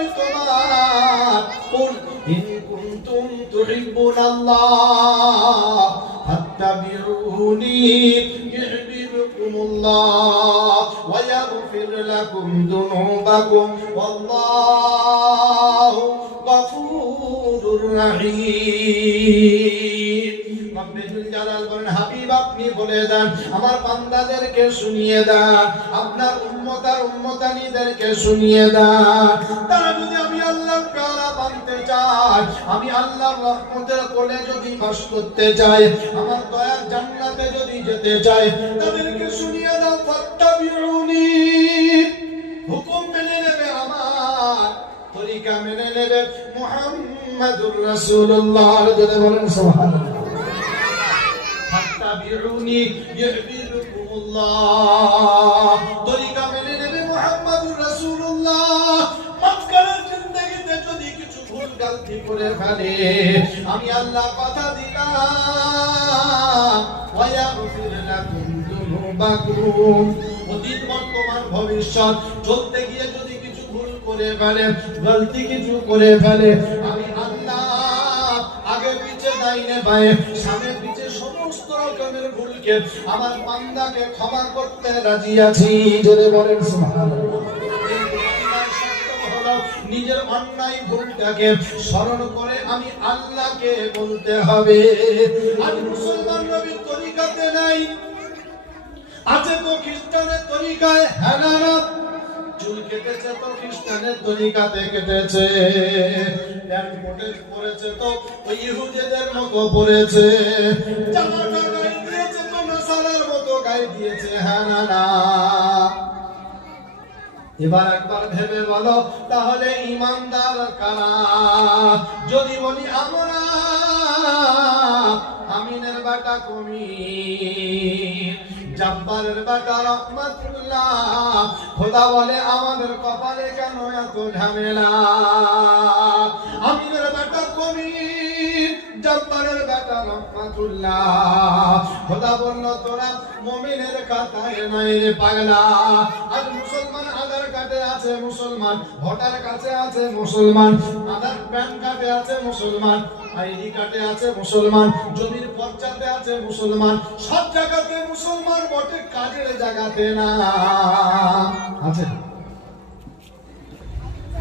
নবী তোমার কুল ইন কুনতুম তুহিব্বুনাল্লাহ ফাত্তাবিউনি ইউহিব্বুকুমুল্লাহ ওয়া ইয়াগফির লাকুম যুনুবাকুম ওয়াল্লাহু গফুরুর রহিম। রব্বুল জালাল বলেন, হাবিব আপনি বলে দেন, আমার বান্দাদেরকে শুনিয়ে দেন, আপনার উম্মত আর উম্মতানীদেরকে শুনিয়ে দেন, তারা যদি আমি আল্লাহর প্যারা বানতে চায়, আমি আল্লাহর রহমতের কোলে যদি বাস করতে চাই, আমার দয়ার জান্নাতে যদি যেতে চাই, তাদেরকে শুনিয়ে দাও ফাত্তাবিউনি, হুকুম মেনে নেবে, আমার তরিকা মেনে নেবে, মুহাম্মাদুর রাসূলুল্লাহ। যদি বলেন সুবহানাল্লাহ। ফাত্তাবিউনি ইউহিব্বুকুমুল্লাহ, তরিকা মেনে নেবে, মুহাম্মাদুর রাসূলুল্লাহ। মাঝখানের জিন্দেগিতে যদি কিছু ভুল গলতি করে ফেলে, আমি আল্লাহ কথা দিলাম, ওয়া ইয়াগফির লাকুম যুনুবাকুম, অতীত বর্তমান ভবিষ্যৎ চলতে গিয়ে যদি কিছু ভুল করে ফেলে, গলতি কিছু করে ফেলে, আমি আল্লাহ আগে পিছে ডাইনে বাঁয়ে সামনে পিছে সমস্ত রকমের ভুলকে আমার বান্দাকে ক্ষমা করতে রাজি আছি। যদি বলেন সুবহানাল্লাহ। নিজের অন্যায় ভুলটাকে স্মরণ করে আমি আল্লাহকে বলতে হবে। আর মুসলমান নবীর তরিকাতে নাই, আছে তো খ্রিস্টানের তরিকায়, হ্যাঁ না? চুল কেটেছে তো খ্রিস্টানের তরিকাতে কেটেছে, প্যান্ট পরেছে তো ওই ইহুদিদের মতো পরেছে, জামাটা গায়ে দিয়েছে তো নাসারার মতো গায়ে দিয়েছে, হ্যাঁ না? এবার একবার ভেবে বলো, তাহলে ইমানদার কারা? যদি বলি আমরা, আমিনের বেটা কমির, জব্বারের বেটা রহমাতুল্লাহ, খোদা বলে আমাদের কপালে কেন এত ঝামেলা? আমিনের বেটা কমির, জব্বারের বেটা রহমাতুল্লাহ, খোদা বলল তোরা মুমিনের খাতায় নাই রে পাগলা। আজ মুসলমান আধার কার্ডে আছে মুসলমান, ভোটার কাছে আছে মুসলমান, আধার প্যান কার্ডে আছে মুসলমান, আইডি কার্ডে আছে মুসলমান, জমির পর্চাতে আছে মুসলমান, সব জায়গাতে মুসলমান বটে, কাজের জায়গাতে না। আছে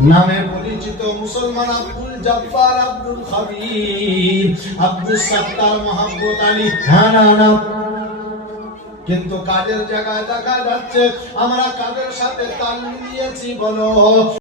নামে পরিচিত মুসলমান আব্দুল জব্বার, আব্দুল খবির, আব্দুল সত্তার, মোহাম্মদ আলী, হ্যাঁ না? কিন্তু কাজের জায়গায় দেখা যাচ্ছে আমরা কাজের সাথে তাল মিলিয়েছি। বলো